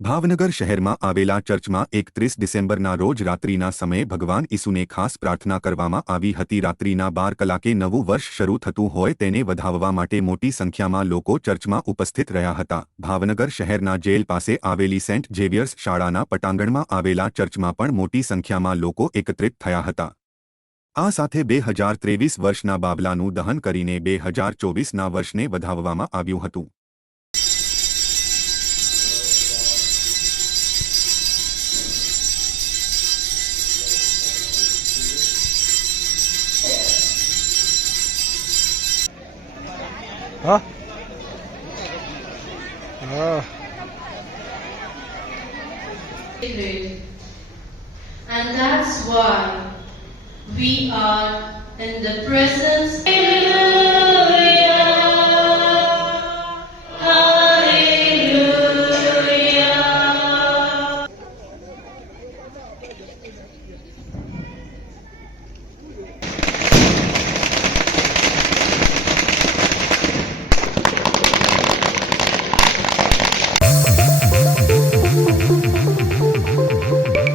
ભાવનગર શહેરમાં આવેલા ચર્ચમાં 31 ડિસેમ્બરના રોજ રાત્રિના સમયે ભગવાન ઈસુને ખાસ પ્રાર્થના કરવામાં આવી હતી. રાત્રિના 12 કલાકે નવું વર્ષ શરૂ થતું હોય તેને વધાવવા માટે મોટી સંખ્યામાં લોકો ચર્ચમાં ઉપસ્થિત રહ્યા હતા. ભાવનગર શહેરના જેલ પાસે આવેલી સેન્ટ ઝેવિયર્સ શાળાના પટાંગણમાં આવેલા ચર્ચમાં પણ મોટી સંખ્યામાં લોકો એકત્રિત થયા હતા. આ સાથે 2023 વર્ષના બાબલાનું દહન કરીને 2024ના વર્ષને વધાવવામાં આવ્યું હતું. Huh? Ah. And that's why we are in the presence.